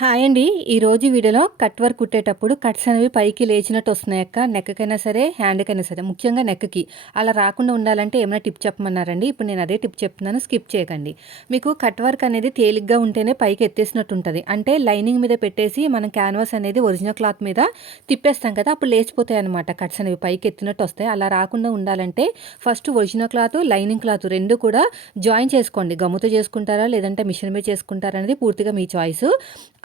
Hi అండి. ఈరోజు వీడియోలో కట్ వర్క్ కుట్టేటప్పుడు కట్స్ అనేవి పైకి లేచినట్టు వస్తున్నాయి అక్క. నెక్కకైనా సరే హ్యాండ్కైనా సరే ముఖ్యంగా నెక్కకి. అలా రాకుండా ఉండాలంటే ఏమైనా టిప్ చెప్పమన్నారండి. ఇప్పుడు నేను అదే టిప్ చెప్తున్నాను స్కిప్ చేయకండి. మీకు కట్ వర్క్ అనేది తేలిగ్గా ఉంటేనే పైకి ఎత్తేసినట్టు ఉంటుంది. అంటే లైనింగ్ మీద పెట్టేసి మనం క్యాన్వాస్ అనేది ఒరిజినల్ క్లాత్ మీద తిప్పేస్తాం కదా అప్పుడు లేచిపోతాయి అనమాట కట్స్ అనేవి. పైకి ఎత్తినట్టు వస్తాయి. అలా రాకుండా ఉండాలంటే first original cloth lining cloth రెండు కూడా జాయిన్ చేసుకోండి. గమ్ముతో చేసుకుంటారా లేదంటే మిషన్ మీద చేసుకుంటారా అనేది పూర్తిగా మీ చాయిస్.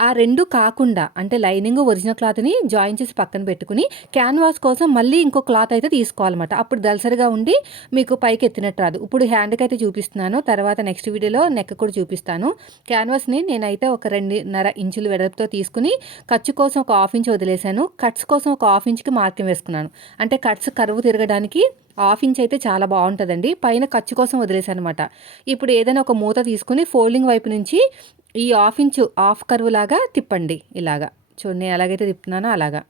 ఆ రెండు కాకుండా అంటే లైనింగ్ ఒరిజినల్ క్లాత్ని జాయిన్ చేసి పక్కన పెట్టుకుని క్యాన్వాస్ కోసం మళ్ళీ ఇంకో క్లాత్ అయితే తీసుకోవాలన్నమాట. అప్పుడు దలసరిగా ఉండి మీకు పైకి ఎత్తినట్టు రాదు. ఇప్పుడు హ్యాండ్కి అయితే చూపిస్తున్నాను తర్వాత నెక్స్ట్ వీడియోలో నెక్ కూడా చూపిస్తాను. క్యాన్వాస్ని నేనైతే ఒక రెండున్నర ఇంచులు వెడల్పుతో తీసుకుని ఖర్చు కోసం ఒక హాఫ్ ఇంచ్ వదిలేశాను కట్స్ కోసం ఒక హాఫ్ ఇంచ్కి మార్కింగ్ వేసుకున్నాను. అంటే కట్స్ కరువు తిరగడానికి హాఫ్ ఇంచ్ అయితే చాలా బాగుంటుందండి. పైన ఖర్చు కోసం వదిలేసాను అనమాట ఇప్పుడు ఏదైనా ఒక మూత తీసుకుని ఫోల్డింగ్ వైపు నుంచి ఈ హాఫ్ ఇంచు హాఫ్ కరువు లాగా తిప్పండి ఇలాగా. చూడండి ఎలాగైతే తిప్పుతున్నానో అలాగా.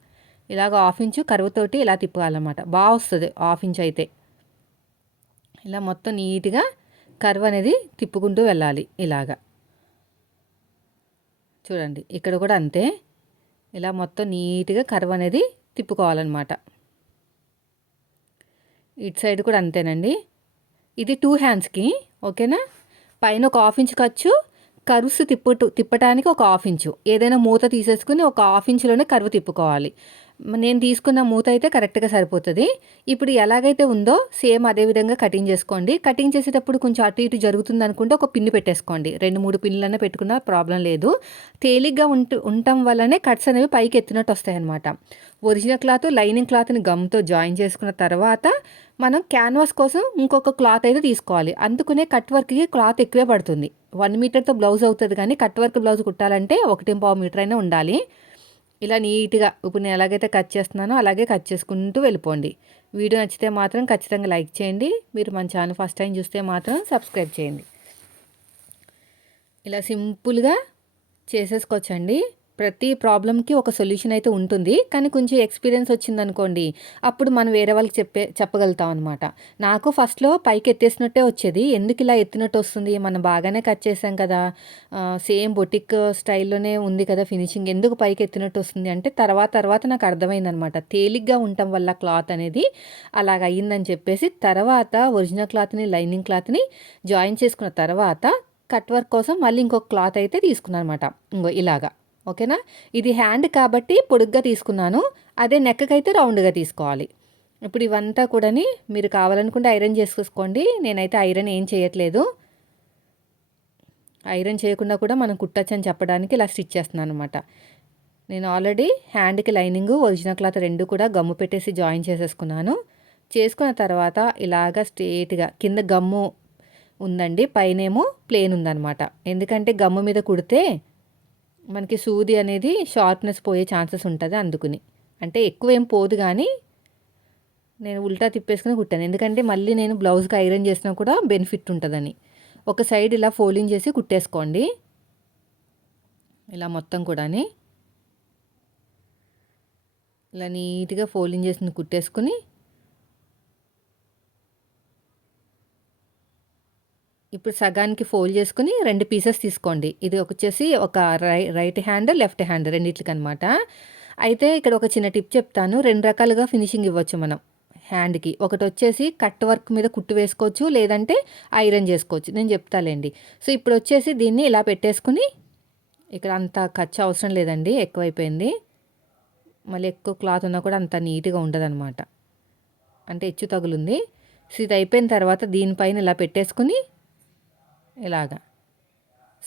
ఇలాగ హాఫ్ ఇంచు కరువుతోటి ఇలా తిప్పాలన్నమాట. బాగా వస్తుంది హాఫ్ ఇంచ్ అయితే. ఇలా మొత్తం నీట్గా కర్వ్ అనేది తిప్పుకుంటూ వెళ్ళాలి ఇలాగా. చూడండి ఇక్కడ కూడా అంతే. ఇలా మొత్తం నీట్గా కర్వ్ అనేది తిప్పుకోవాలన్నమాట. ఇటు సైడ్ కూడా అంతేనండి. ఇది టూ హ్యాండ్స్కి ఓకేనా? పైన ఒక హాఫ్ ఇంచ్ ఖర్చు కరుసు తిప్పుటు తిప్పటానికి ఒక హాఫ్ ఇంచు. ఏదైనా మూత తీసేసుకుని ఒక హాఫ్ ఇంచులోనే కరువు తిప్పుకోవాలి. నేను తీసుకున్న మూత అయితే కరెక్ట్గా సరిపోతుంది. ఇప్పుడు ఎలాగైతే ఉందో సేమ్ అదే విధంగా కటింగ్ చేసుకోండి. కటింగ్ చేసేటప్పుడు కొంచెం అటు ఇటు జరుగుతుంది అనుకుంటే ఒక పిన్ను పెట్టేసుకోండి. రెండు మూడు పిన్నులనే పెట్టుకున్న ప్రాబ్లం లేదు. తేలిగ్గా ఉంట ఉండటం వల్లనే కట్స్ అనేవి పైకి ఎత్తినట్టు వస్తాయన్నమాట. ఒరిజినల్ క్లాత్ లైనింగ్ క్లాత్ని గమ్తో జాయిన్ చేసుకున్న తర్వాత మనం క్యాన్వాస్ కోసం ఇంకొక క్లాత్ అయితే తీసుకోవాలి. అందుకునే కట్ వర్క్కి క్లాత్ ఎక్కువే పడుతుంది. వన్ మీటర్తో బ్లౌజ్ అవుతుంది కానీ కట్ వర్క్ బ్లౌజ్ కుట్టాలంటే ఒకటి పావు మీటర్ అయినా ఉండాలి. ఇలా నీట్గా ఇప్పుడు నేను ఎలాగైతే కట్ చేస్తున్నానో అలాగే కట్ చేసుకుంటూ వెళ్ళిపోండి. వీడియో నచ్చితే మాత్రం ఖచ్చితంగా లైక్ చేయండి. మీరు మన ఛానల్ ఫస్ట్ టైం చూస్తే మాత్రం సబ్స్క్రైబ్ చేయండి. ఇలా సింపుల్గా చేసేసుకోవచ్చండి. ప్రతి ప్రాబ్లంకి ఒక సొల్యూషన్ అయితే ఉంటుంది. కానీ కొంచెం ఎక్స్పీరియన్స్ వచ్చిందనుకోండి అప్పుడు మనం వేరే వాళ్ళకి చెప్పే చెప్పగలుగుతాం అనమాట నాకు ఫస్ట్లో పైకి ఎత్తేసినట్టే వచ్చేది. ఎందుకు ఇలా ఎత్తినట్టు వస్తుంది? మనం బాగానే కట్ చేసాం కదా. సేమ్ బొటిక్ స్టైల్లోనే ఉంది కదా ఫినిషింగ్. ఎందుకు పైకి ఎత్తినట్టు వస్తుంది? అంటే తర్వాత తర్వాత నాకు అర్థమైందనమాట తేలిగ్గా ఉండటం వల్ల క్లాత్ అనేది అలాగ అయ్యిందని చెప్పేసి తర్వాత ఒరిజినల్ క్లాత్ని లైనింగ్ క్లాత్ని జాయిన్ చేసుకున్న తర్వాత కట్ వర్క్ కోసం మళ్ళీ ఇంకొక క్లాత్ అయితే తీసుకున్నాను అనమాట ఇంకో ఇలాగా. ఓకేనా? ఇది హ్యాండ్ కాబట్టి పొడుగ్గా తీసుకున్నాను. అదే నెక్కకైతే రౌండ్గా తీసుకోవాలి. ఇప్పుడు ఇవంతా కూడాని మీరు కావాలనుకుంటే ఐరన్ చేసుకోండి నేనైతే ఐరన్ ఏం చేయట్లేదు. ఐరన్ చేయకుండా కూడా మనం కుట్టచ్చు అని చెప్పడానికి ఇలా స్టిచ్ చేస్తున్నాను అనమాట నేను ఆల్రెడీ హ్యాండ్కి లైనింగ్ ఒరిజినల్ క్లాత్ రెండు కూడా గమ్ము పెట్టేసి జాయిన్ చేసేసుకున్నాను. చేసుకున్న తర్వాత ఇలాగా స్ట్రేట్గా కింద గమ్ము ఉందండి పైనేమో ప్లేన్ ఉందన్నమాట. ఎందుకంటే గమ్ము మీద కుడితే మనకి సూది అనేది షార్ప్నెస్ పోయే ఛాన్సెస్ ఉంటుంది అందుకుని. అంటే ఎక్కువ ఏం పోదు కానీ నేను ఉల్టా తిప్పేసుకుని కుట్టాను. ఎందుకంటే మళ్ళీ నేను బ్లౌజ్కి ఐరన్ చేసినా కూడా బెనిఫిట్ ఉంటుందని. ఒక సైడ్ ఇలా ఫోల్డింగ్ చేసి కుట్టేసుకోండి. ఇలా మొత్తం కూడా ఇలా నీట్గా ఫోల్డింగ్ చేసి కుట్టేసుకుని ఇప్పుడు సగానికి ఫోల్డ్ చేసుకుని రెండు పీసెస్ తీసుకోండి. ఇది వచ్చేసి ఒక రై రైట్ హ్యాండ్ లెఫ్ట్ హ్యాండ్ రెండిట్లకి అనమాట అయితే ఇక్కడ ఒక చిన్న టిప్ చెప్తాను. రెండు రకాలుగా ఫినిషింగ్ ఇవ్వచ్చు మనం హ్యాండ్కి. ఒకటి వచ్చేసి కట్ వర్క్ మీద కుట్టు వేసుకోవచ్చు లేదంటే ఐరన్ చేసుకోవచ్చు. నేను చెప్తాలేండి. సో ఇప్పుడు వచ్చేసి దీన్ని ఇలా పెట్టేసుకుని ఇక్కడ అంత ఖర్చు అవసరం లేదండి ఎక్కువైపోయింది. మళ్ళీ ఎక్కువ క్లాత్ ఉన్నా కూడా అంత నీట్గా ఉండదన్నమాట. అంటే హెచ్చు తగులుంది. సో ఇది అయిపోయిన తర్వాత దీనిపైన ఇలా పెట్టేసుకుని ఇలాగా.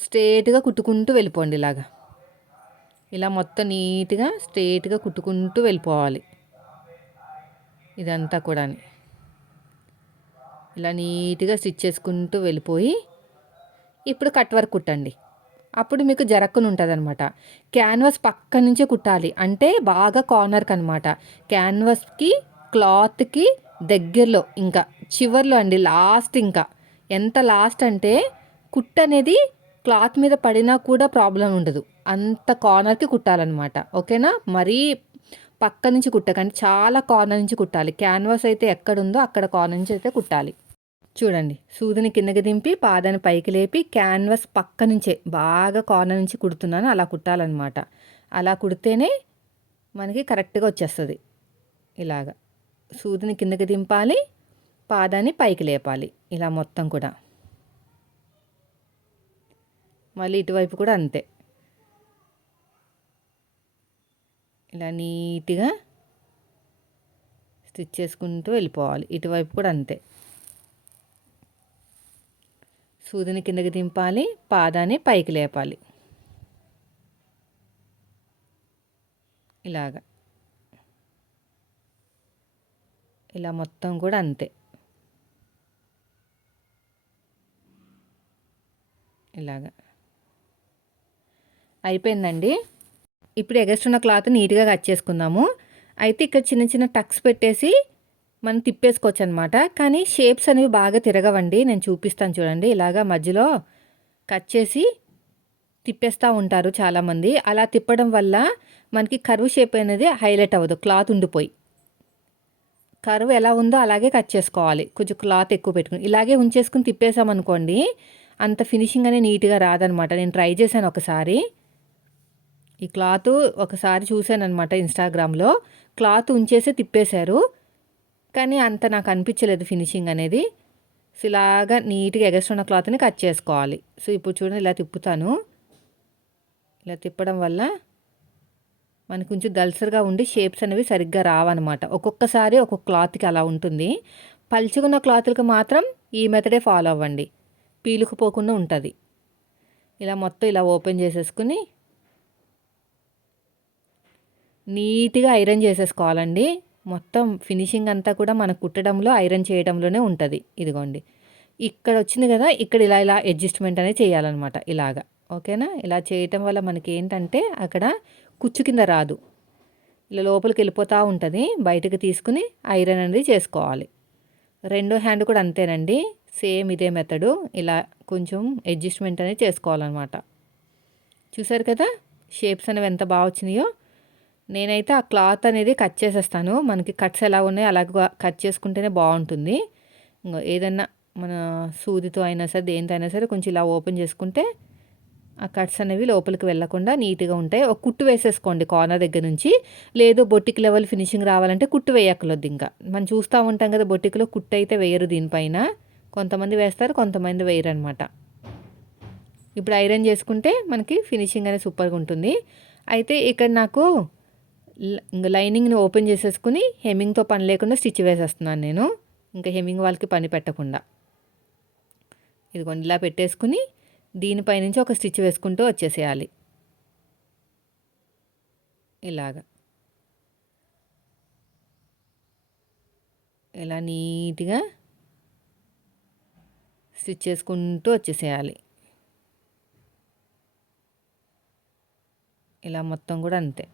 స్ట్రేట్గా కుట్టుకుంటూ వెళ్ళిపోండి ఇలాగా. ఇలా మొత్తం నీట్గా స్ట్రేట్గా కుట్టుకుంటూ వెళ్ళిపోవాలి. ఇదంతా కూడా ఇలా నీట్గా స్టిచ్ చేసుకుంటూ వెళ్ళిపోయి ఇప్పుడు కట్ వర్క్ కుట్టండి. అప్పుడు మీకు జరక్కుని ఉంటుంది అనమాట క్యాన్వాస్ పక్క నుంచే కుట్టాలి. అంటే బాగా కార్నర్కి అనమాట క్యాన్వాస్కి క్లాత్కి దగ్గరలో ఇంకా చివర్లో అండి లాస్ట్ ఇంకా. ఎంత లాస్ట్ అంటే కుట్ అనేది క్లాత్ మీద పడినా కూడా ప్రాబ్లం ఉండదు. అంత కార్నర్కి కుట్టాలన్నమాట. ఓకేనా? మరీ పక్క నుంచి కుట్టకండి. చాలా కార్నర్ నుంచి కుట్టాలి. క్యాన్వాస్ అయితే ఎక్కడుందో అక్కడ కార్నర్ నుంచి అయితే కుట్టాలి. చూడండి. సూదిని కిందకి దింపి పాదాన్ని పైకి లేపి క్యాన్వాస్ పక్క నుంచే బాగా కార్నర్ నుంచి కుడుతున్నాను. అలా కుట్టాలన్నమాట. అలా కుడితేనే మనకి కరెక్ట్గా వచ్చేస్తుంది. ఇలాగా. సూదిని కిందకి దింపాలి పాదాన్ని పైకి లేపాలి. ఇలా మొత్తం కూడా. మళ్ళీ ఇటువైపు కూడా అంతే. ఇలా నీట్గా స్టిచ్ చేసుకుంటూ వెళ్ళిపోవాలి. ఇటువైపు కూడా అంతే. సూదిని కిందకి దింపాలి పాదాన్ని పైకి లేపాలి. ఇలాగా. ఇలా మొత్తం కూడా అంతే. ఇలాగా. అయిపోయిందండి. ఇప్పుడు ఎగస్ట్రున్న క్లాత్ నీట్గా కట్ చేసుకుందాము. అయితే ఇక్కడ చిన్న చిన్న టక్స్ పెట్టేసి మనం తిప్పేసుకోవచ్చు అనమాట కానీ షేప్స్ అనేవి బాగా తిరగవండి. నేను చూపిస్తాను చూడండి. ఇలాగా మధ్యలో కట్ చేసి తిప్పేస్తూ ఉంటారు చాలామంది. అలా తిప్పడం వల్ల మనకి కరువు షేప్ అనేది హైలైట్ అవ్వదు. క్లాత్ ఉండిపోయి. కరువు ఎలా ఉందో అలాగే కట్ చేసుకోవాలి. కొంచెం క్లాత్ ఎక్కువ పెట్టుకుని. ఇలాగే ఉంచేసుకుని తిప్పేసామనుకోండి అంత ఫినిషింగ్ అనేది నీట్గా రాదనమాట నేను ట్రై చేశాను ఒకసారి. ఈ క్లాత్ ఒకసారి చూశానమాట అనమాట ఇన్స్టాగ్రామ్లో. క్లాత్ ఉంచేసి తిప్పేశారు. కానీ అంత నాకు అనిపించలేదు ఫినిషింగ్ అనేది. సో ఇలాగా నీట్గా ఎగస్ట్రున్న క్లాత్ని కట్ చేసుకోవాలి. సో ఇప్పుడు చూడండి ఇలా తిప్పుతాను. ఇలా తిప్పడం వల్ల మనకు కొంచెం దల్సర్గా ఉండి షేప్స్ అనేవి సరిగ్గా రావన్నమాట. ఒక్కొక్కసారి ఒక్కొక్క క్లాత్కి అలా ఉంటుంది. పలుచుకున్న క్లాత్లకు మాత్రం ఈ మెథడే ఫాలో అవ్వండి. పీలుకుపోకుండా ఉంటుంది. ఇలా మొత్తం ఇలా ఓపెన్ చేసేసుకుని నీట్గా ఐరన్ చేసేసుకోవాలండి. మొత్తం ఫినిషింగ్ అంతా కూడా మన కుట్టడంలో ఐరన్ చేయడంలోనే ఉంటుంది. ఇదిగోండి. ఇక్కడ వచ్చింది కదా ఇక్కడ ఇలా ఇలా అడ్జస్ట్మెంట్ అనేది చేయాలన్నమాట ఇలాగా. ఓకేనా? ఇలా చేయటం వల్ల మనకి ఏంటంటే అక్కడ కుచ్చు కింద రాదు. ఇలా లోపలికి వెళ్ళిపోతూ ఉంటుంది. బయటకు తీసుకుని ఐరన్ అనేది చేసుకోవాలి. రెండో హ్యాండ్ కూడా అంతేనండి. సేమ్ ఇదే మెథడు. ఇలా కొంచెం అడ్జస్ట్మెంట్ అనేది చేసుకోవాలన్నమాట. చూసారు కదా? షేప్స్ అనేవి ఎంత బాగా వచ్చినాయో నేనైతే ఆ క్లాత్ అనేది కట్ చేసేస్తాను. మనకి కట్స్ ఎలా ఉన్నాయో అలాగ కట్ చేసుకుంటేనే బాగుంటుంది. ఏదన్నా మన సూదితో అయినా సరే దేనితో అయినా సరే కొంచెం ఇలా ఓపెన్ చేసుకుంటే ఆ కట్స్ అనేవి లోపలికి వెళ్ళకుండా నీట్గా ఉంటాయి. ఒక కుట్టు వేసేసుకోండి కార్నర్ దగ్గర నుంచి. లేదు బొట్టికి లెవెల్ ఫినిషింగ్ రావాలంటే కుట్టు వేయక్కర్లేదు ఇంకా. మనం చూస్తూ ఉంటాం కదా బొట్టికిలో కుట్టు అయితే వేయరు దీనిపైన. కొంతమంది వేస్తారు కొంతమంది వేయరు అనమాట ఇప్పుడు ఐరన్ చేసుకుంటే మనకి ఫినిషింగ్ అనేది సూపర్గా ఉంటుంది. అయితే ఇక్కడ నాకు ఇంకా లైనింగ్ని ఓపెన్ చేసేసుకుని హెమ్మింగ్తో పని లేకుండా స్టిచ్ వేసేస్తున్నాను నేను. ఇంకా హెమ్మింగ్ వాళ్ళకి పని పెట్టకుండా. ఇదిగోండి ఇలా పెట్టేసుకుని దీనిపై నుంచి ఒక స్టిచ్ వేసుకుంటూ వచ్చేసేయాలి. ఇలాగా. ఇలా నీట్గా స్టిచ్ చేసుకుంటూ వచ్చేసేయాలి. ఇలా మొత్తం కూడా అంతే.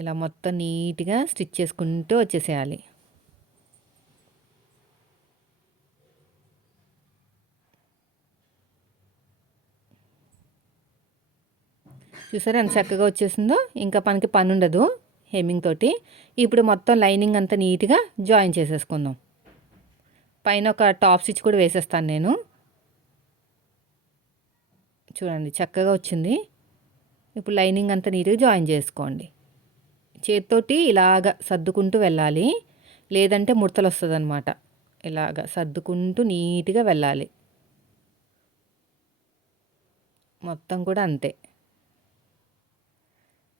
ఇలా మొత్తం నీట్గా స్టిచ్ చేసుకుంటూ వచ్చేసేయాలి. చూసారా ఎంత చక్కగా వచ్చేసిందో? ఇంకా మనకి పని ఉండదు హెమ్మింగ్ తోటి. ఇప్పుడు మొత్తం లైనింగ్ అంతా నీట్గా జాయిన్ చేసేసుకుందాం. పైన ఒక టాప్ స్టిచ్ కూడా వేసేస్తాను నేను. చూడండి చక్కగా వచ్చింది. ఇప్పుడు లైనింగ్ అంతా నీట్గా జాయిన్ చేసుకోండి. చేత్తోటి ఇలాగ సర్దుకుంటూ వెళ్ళాలి. లేదంటే ముడతలు వస్తుంది అనమాట ఇలాగ సర్దుకుంటూ నీట్గా వెళ్ళాలి. మొత్తం కూడా అంతే.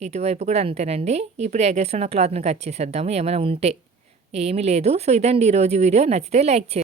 ఇటువైపు కూడా అంతేనండి. ఇప్పుడు ఎగస్ట్ ఉన్న క్లాత్ని కట్ చేసేద్దాము. ఏమైనా ఉంటే. ఏమీ లేదు. సో ఇదండి ఈరోజు వీడియో. నచ్చితే లైక్ చేయండి.